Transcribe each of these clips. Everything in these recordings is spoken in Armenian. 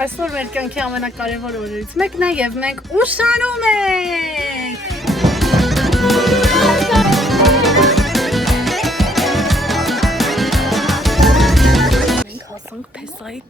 Այսօր մեր կյանքի ամենակարևոր օրերից մեկն է եւ մենք ուսանում ենք։ Մենք հասանք Փեսայի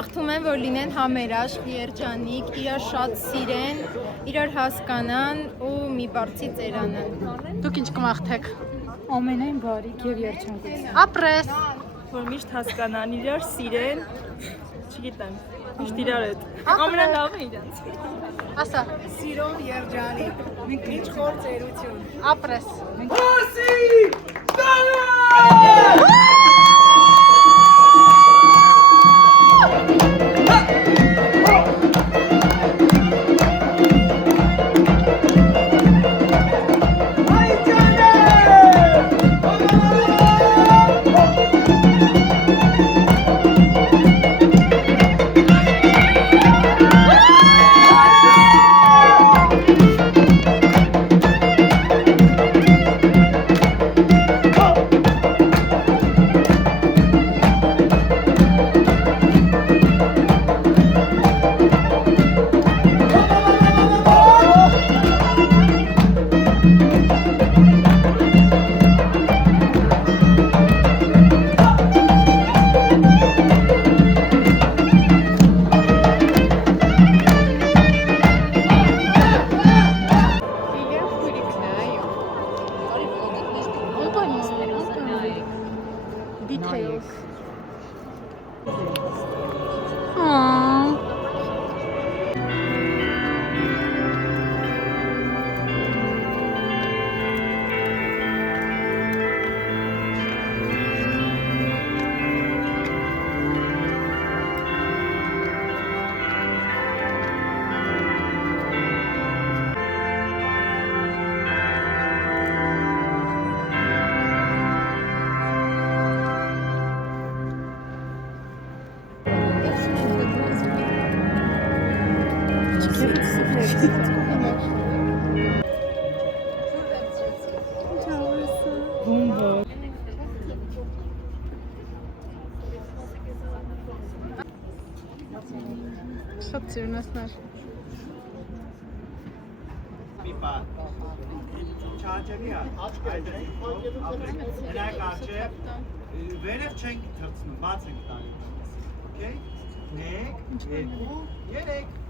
Մաղթում եմ, որ լինեն համերաշխ, երջանիկ, իրար շատ սիրեն, իրար հասկանան ու մի բարձի ծերանան։ Դուք ինչ կմաղթեք։ Ամենայն բարիք եւ երջանկություն։ Ապրես։ Որ միշտ հասկանան, իրար սիրեն, չգիտեմ, միշտ իրար հետ։ Ամենալավը իրանց։ Ասա։ Սիրով երջանիկ, մենք ինչ խոր ծերություն։ Ապրես։ Ասի! Դարը! Շատ ծիրունացներ։ Վերև չենք թրցնում, բաց ենք տալի։ Okay? 1, 2, 3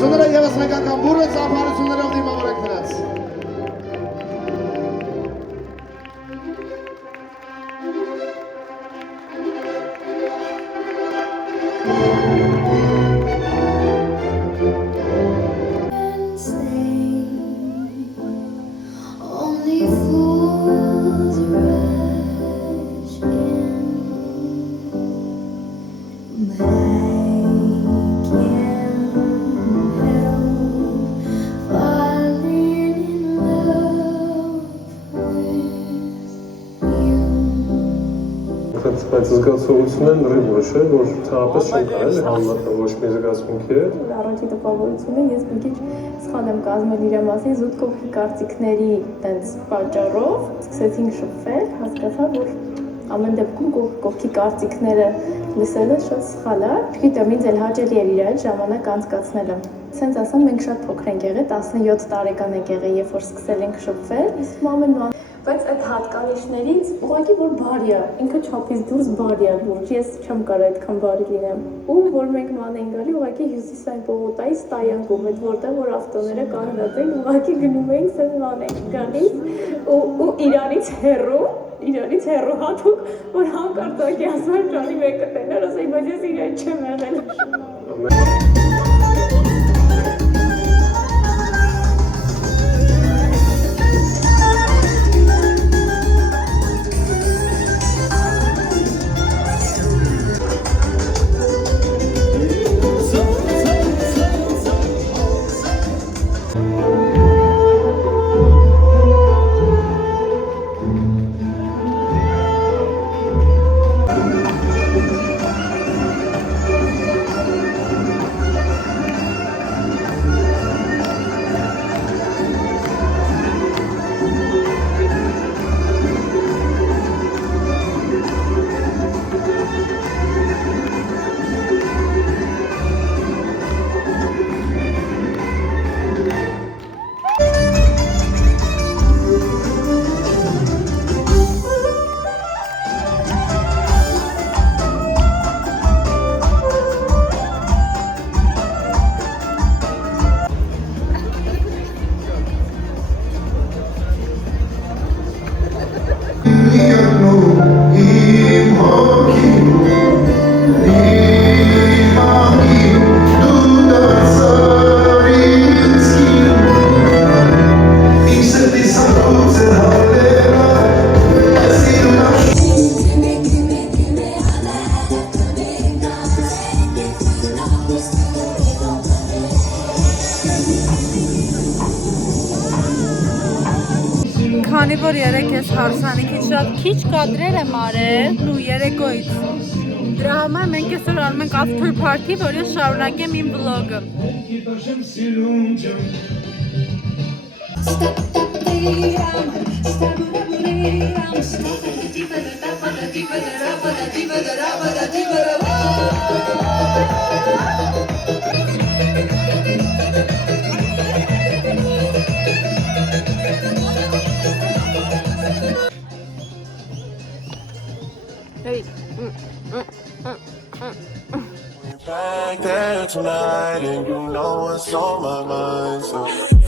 Ծները եվս մեկ անգամ բուրը ծափարություններով դիմավորեք նրանց։ Բայց զգացողությունն են լրիվ ուրիշ է, որ ցավապես չեն կարելի համեմատել ոչ մի զգացմունքի հետ։ Առաջին տպավորությունը ես մի քիչ սխալ եմ կազմել իր մասին, զուտ կողքի կարծիքների տենց պատճառով սկսեցինք շփվել, հասկացա, որ ամեն դեպքում կողքի կարծիքները լսելը շատ սխալ է։ Գիտեմ, ինձ էլ հաճելի էր իր այդ ժամանակ անցկացնելը։ Սենց ասեմ, մենք շատ փոքր ենք եղել, 17 տարեկան ենք եղել, երբ որ սկսել ենք շփվել։ Իսկ մամեն բայց այդ հատկանիշներից ուղղակի որ բարի է, ինքը չափից դուրս բարի է, լուրջ, ես չեմ կարող այդքան բարի լինեմ։ Ու որ մենք ման ենք գալի, ուղղակի հյուսիսային պողոտայի ստայանքում, այդ որտեղ որ ավտոները կանգնած են, ուղղակի գնում ենք, սենց ման ենք գալիս ու իրարից հեռու հատուկ, որ հանկարծակի ասում եմ ճանի մեկը տեներ, ասեի, բայց ես իրար չեմ եղել։ քանի որ երեք ես հարսանիքից շատ քիչ կադրեր եմ արել ու երեկոից դրա համար մենք այսօր անում ենք after party, որ ես շարունակեմ իմ vlog-ը։ Back there tonight, and you know what's on my mind. So